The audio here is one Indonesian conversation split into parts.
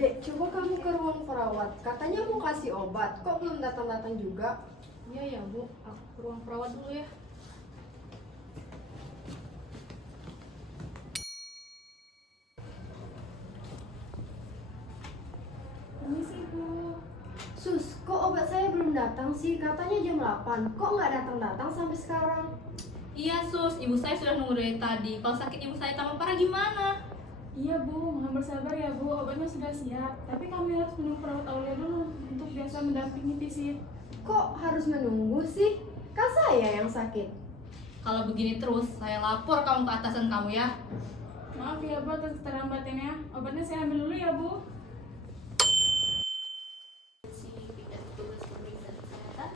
Dek, coba kamu ke ruang perawat. Katanya mau kasih obat, kok belum datang-datang juga? Iya ya Bu, aku ke ruang perawat dulu ya. Permisi Bu. Sus, kok obat saya belum datang sih? Katanya jam 8, kok nggak datang-datang sampai sekarang? Iya Sus, ibu saya sudah nunggu dari tadi. Kalau sakit ibu saya tambah parah gimana? Iya Bu, mohon bersabar ya Bu, obatnya sudah siap. Tapi kami harus menunggu perawat Aulia dulu untuk biasa mendampingi visit. Kok harus menunggu sih? Kan saya yang sakit. Kalau begini terus, saya lapor kamu ke atasan kamu ya. Maaf ya Bu atas keterlambatannya. Obatnya saya ambil dulu ya Bu.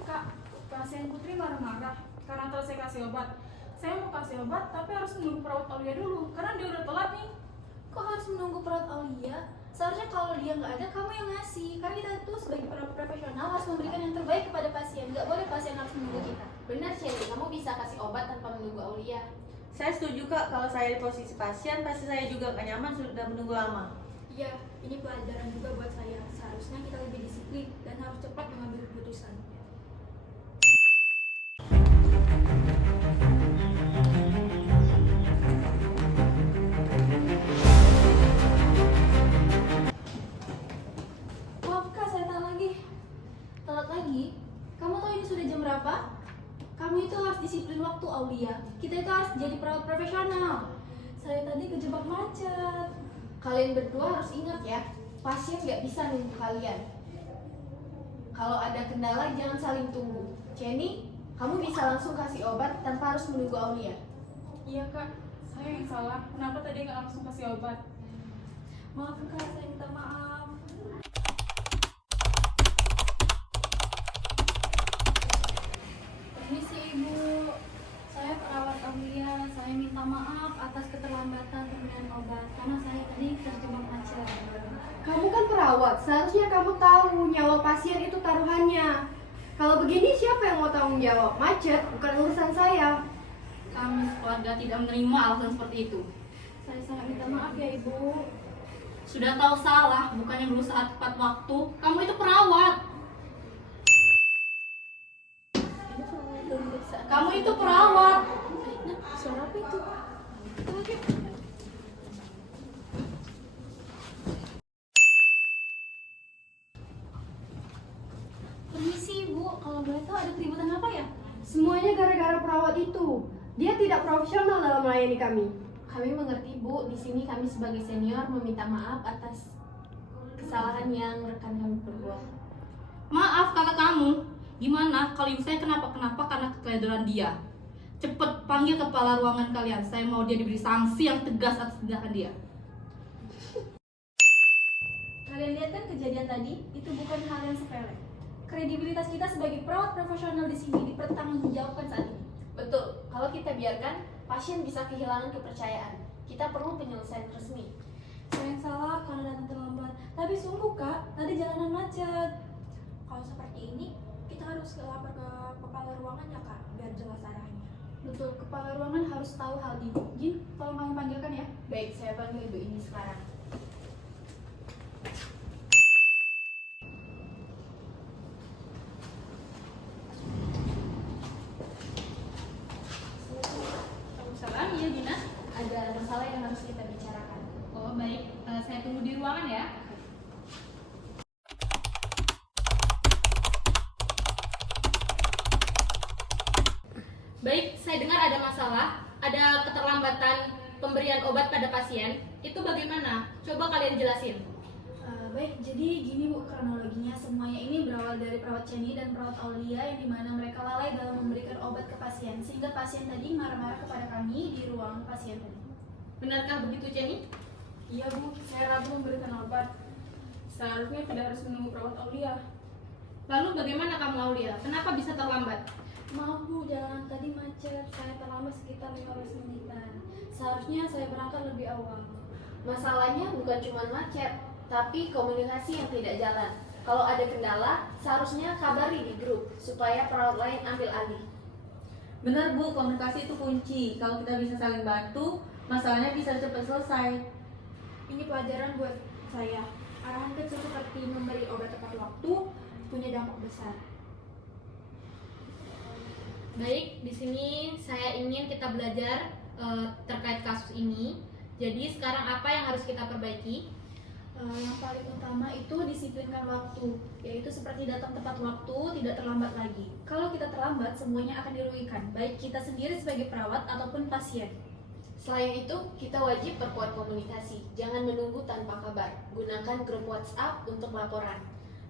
Kak, pasien Putri marah-marah karena telah saya kasih obat. Saya mau kasih obat tapi harus menunggu perawat Aulia dulu karena dia udah telat nih. Kok harus menunggu perawat Aulia? Seharusnya kalau dia nggak ada, kamu yang ngasih. Karena kita tuh sebagai para profesional harus memberikan yang terbaik kepada pasien. Nggak boleh pasien harus menunggu kita. Benar Shelly, kamu bisa kasih obat tanpa menunggu Aulia. Saya setuju Kak, kalau saya di posisi pasien pasti saya juga gak nyaman sudah menunggu lama. Iya, ini pelajaran juga buat saya. Seharusnya kita lebih disiplin dan harus cepat mengambil keputusan. Maaf Kak, saya telat lagi. Telat lagi? Kamu tahu ini sudah jam berapa? Kamu itu harus disiplin waktu, Aulia. Kita itu harus jadi perawat profesional. Saya tadi kejebak macet. Kalian berdua harus ingat ya, pasien nggak bisa nunggu kalian. Kalau ada kendala jangan saling tunggu. Jenny, kamu bisa langsung kasih obat tanpa harus menunggu Aulia. Iya Kak, saya yang salah. Kenapa tadi nggak langsung kasih obat? Maaf Kak, saya minta maaf. Permisi Ibu, saya perawat Aulia. Saya minta maaf atas keterlambatan pemberian obat karena saya tadi terjebak macet. Kamu kan perawat, seharusnya kamu tahu nyawa pasien itu taruhannya. Kalau begini siapa yang mau tanggung jawab? Macet bukan urusan saya. Kami sekeluarga tidak menerima alasan seperti itu. Saya sangat minta maaf ya Ibu. Sudah tahu salah, bukannya berusaha tepat waktu. Kamu itu perawat. Kamu itu perawat. Nah, suara apa itu? Permisi Ibu, kalau boleh tahu ada keributan apa ya? Semuanya gara-gara perawat itu. Dia tidak profesional dalam melayani kami. Kami mengerti Bu, di sini kami sebagai senior meminta maaf atas kesalahan yang rekan kami perbuat. Maaf kata kamu. Gimana kalau ibu saya kenapa-kenapa karena keteledoran dia? Cepet panggil kepala ruangan kalian. Saya mau dia diberi sanksi yang tegas atas tindakan dia. Kalian lihat kan kejadian tadi? Itu bukan hal yang sepele. Kredibilitas kita sebagai perawat profesional di sini dipertanggungjawabkan saat ini. Betul, kalau kita biarkan, pasien bisa kehilangan kepercayaan. Kita perlu penyelesaian resmi. Saya yang salah karena datang terlambat. Tapi sungguh Kak, tadi jalanan macet. Kalau seperti ini, kita harus lapor ke kepala ruangan ya Kak, biar jelas arahnya. Betul, kepala ruangan harus tahu hal ini. Jin, tolong kamu panggilkan ya. Baik, saya panggil ibu ini sekarang. harus kita bicarakan. Oh baik, saya tunggu di ruangan ya. Baik, saya dengar ada masalah, ada keterlambatan pemberian obat pada pasien. Itu bagaimana? Coba kalian jelasin. Baik, jadi gini Bu kronologinya. Semuanya ini berawal dari perawat Ceni dan perawat Aulia yang dimana mereka lalai dalam memberikan obat ke pasien, sehingga pasien tadi marah-marah kepada kami di ruang pasien tadi. Benarkah begitu, Jenny? Iya Bu, saya ragu memberikan obat. Seharusnya tidak harus menunggu perawat Aulia. Lalu bagaimana kamu, Aulia? Kenapa bisa terlambat? Maaf Bu, jalan tadi macet. Saya terlambat sekitar 15 menitan. Seharusnya saya berangkat lebih awal. Masalahnya bukan cuma macet, tapi komunikasi yang tidak jalan. Kalau ada kendala, seharusnya kabari di grup supaya perawat lain ambil alih. Benar Bu, komunikasi itu kunci. Kalau kita bisa saling bantu, masalahnya bisa cepat selesai. Ini pelajaran buat saya. Arahan kecil seperti memberi obat tepat waktu punya dampak besar. Baik, di sini saya ingin kita belajar terkait kasus ini. Jadi sekarang apa yang harus kita perbaiki? Yang paling utama itu disiplinkan waktu, yaitu seperti datang tepat waktu, tidak terlambat lagi. Kalau kita terlambat, semuanya akan dirugikan, baik kita sendiri sebagai perawat ataupun pasien. Selain itu, kita wajib perkuat komunikasi. Jangan menunggu tanpa kabar. Gunakan grup WhatsApp untuk laporan.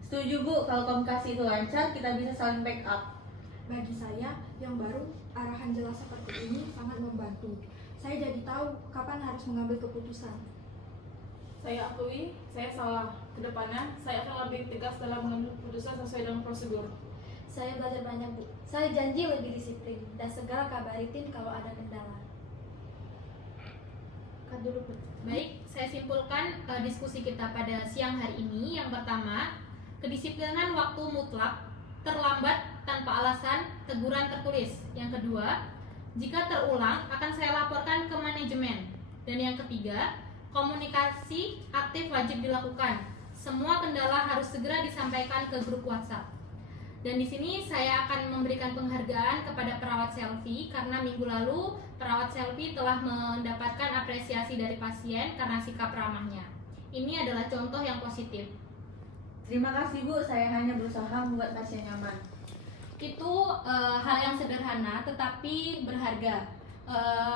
Setuju Bu, kalau komunikasi itu lancar, kita bisa saling backup. Bagi saya yang baru, arahan jelas seperti ini sangat membantu. Saya jadi tahu kapan harus mengambil keputusan. Saya akui, saya salah. Kedepannya, saya akan lebih tegas dalam mengambil keputusan sesuai dengan prosedur. Saya belajar banyak Bu. Saya janji lebih disiplin dan segera kabari tim kalau ada kendala. Cut dulu, Bu. Baik, saya simpulkan diskusi kita pada siang hari ini. Yang pertama, kedisiplinan waktu mutlak, terlambat tanpa alasan, teguran tertulis. Yang kedua, jika terulang akan saya laporkan ke manajemen. Dan yang ketiga, komunikasi aktif wajib dilakukan. Semua kendala harus segera disampaikan ke grup WhatsApp. Dan di sini saya akan memberikan penghargaan kepada perawat selfie karena minggu lalu perawat selfie telah mendapatkan apresiasi dari pasien karena sikap ramahnya. Ini adalah contoh yang positif. Terima kasih Bu, saya hanya berusaha membuat pasien nyaman. Itu hal yang sederhana tetapi berharga.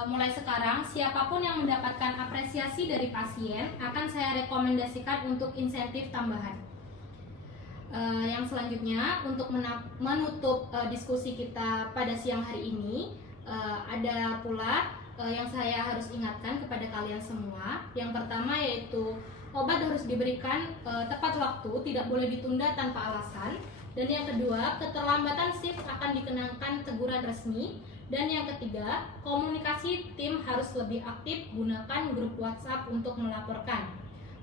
Mulai sekarang siapapun yang mendapatkan apresiasi dari pasien akan saya rekomendasikan untuk insentif tambahan. Yang selanjutnya untuk menutup diskusi kita pada siang hari ini, ada pula yang saya harus ingatkan kepada kalian semua. Yang pertama yaitu obat harus diberikan tepat waktu, tidak boleh ditunda tanpa alasan. Dan yang kedua, keterlambatan shift akan dikenakan teguran resmi. Dan yang ketiga, komunikasi tim harus lebih aktif, gunakan grup WhatsApp untuk melaporkan.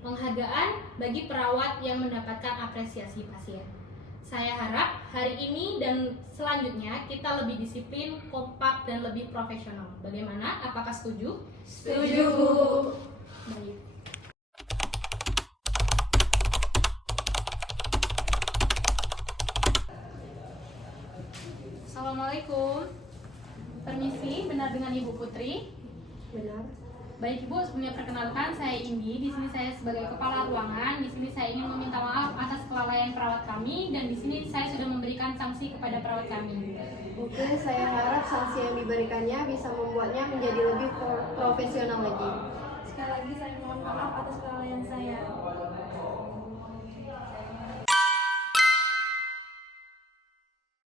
Penghargaan bagi perawat yang mendapatkan apresiasi pasien. Saya harap hari ini dan selanjutnya kita lebih disiplin, kompak, dan lebih profesional. Bagaimana? Apakah setuju? Setuju, Bu. Baik. Assalamualaikum. Permisi, benar dengan Ibu Putri? Benar. Baik Ibu, sebelumnya perkenalkan saya Indi. Di sini saya sebagai kepala ruangan. Di sini saya ingin meminta maaf atas kelalaian perawat kami dan di sini saya sudah memberikan sanksi kepada perawat kami. Oke, saya harap sanksi yang diberikannya bisa membuatnya menjadi lebih profesional lagi. Sekali lagi saya mohon maaf atas kelalaian saya.